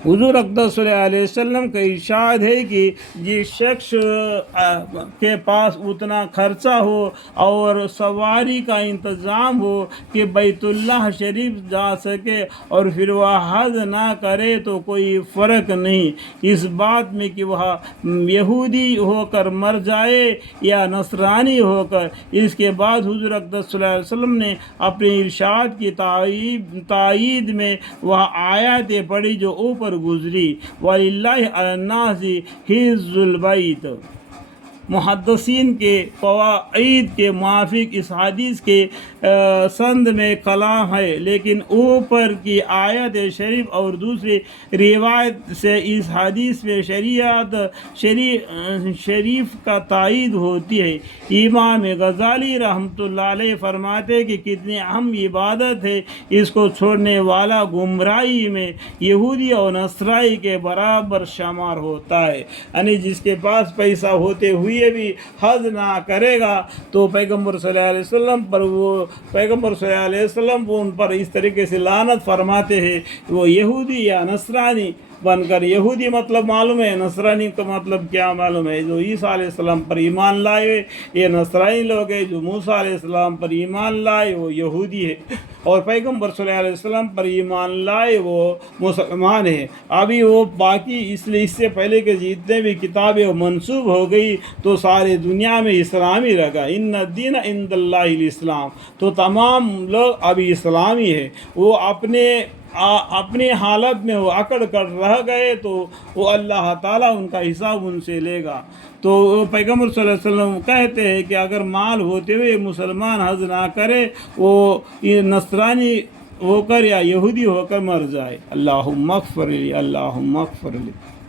حضور اقدس صلی اللہ علیہ وسلم کا ارشاد ہے کہ جس شخص کے پاس اتنا خرچہ ہو اور سواری کا انتظام ہو کہ بیت اللہ شریف جا سکے اور پھر وہ حج نہ کرے تو کوئی فرق نہیں اس بات میں کہ وہ یہودی ہو کر مر جائے یا نصرانی ہو کر۔ اس کے بعد حضور اقدس صلی اللہ علیہ وسلم نے اپنے ارشاد کی تائید میں وہ آیاتیں پڑھی جو اوپر گزری، وَلِلَّهِ عَلَى النَّاسِ حِجُّ الْبَيْتِ۔ محدثین کے قواعد کے موافق اس حدیث کے سند میں کلام ہے، لیکن اوپر کی آیت شریف اور دوسری روایت سے اس حدیث میں شریف کا تائید ہوتی ہے۔ امام غزالی رحمۃ اللہ علیہ فرماتے ہیں کہ کتنی اہم عبادت ہے، اس کو چھوڑنے والا گمراہی میں یہودی اور نصرائی کے برابر شمار ہوتا ہے۔ یعنی جس کے پاس پیسہ ہوتے ہوئے بھی حج نہ کرے گا تو پیغمبر صلی اللہ علیہ وسلم ان پر اس طریقے سے لعنت فرماتے ہیں، وہ یہودی یا نصرانی بن کر۔ یہودی مطلب معلوم ہے، نصرانی کا مطلب کیا معلوم ہے؟ جو عیسیٰ علیہ السلام پر ایمان لائے یہ نصرانی لوگ ہیں، جو موسیٰ علیہ السلام پر ایمان لائے وہ یہودی ہے، اور پیغمبر صلی اللہ علیہ وسلم پر ایمان لائے وہ مسلمان ہیں۔ ابھی وہ باقی اس سے پہلے کے جتنے بھی کتابیں منسوب ہو گئی تو سارے دنیا میں اسلامی رکھا، ان الدین عند اللہ الاسلام، تو تمام لوگ ابھی اسلامی ہیں۔ وہ اپنے حالت میں وہ اکڑ کر رہ گئے تو وہ اللہ تعالیٰ ان کا حساب ان سے لے گا۔ تو پیغمبر صلی اللہ علیہ وسلم کہتے ہیں کہ اگر مال ہوتے ہوئے مسلمان حج نہ کرے، وہ نصرانی ہو کر یا یہودی ہو کر مر جائے۔ اللہم اغفر لی، اللہم اغفر لی۔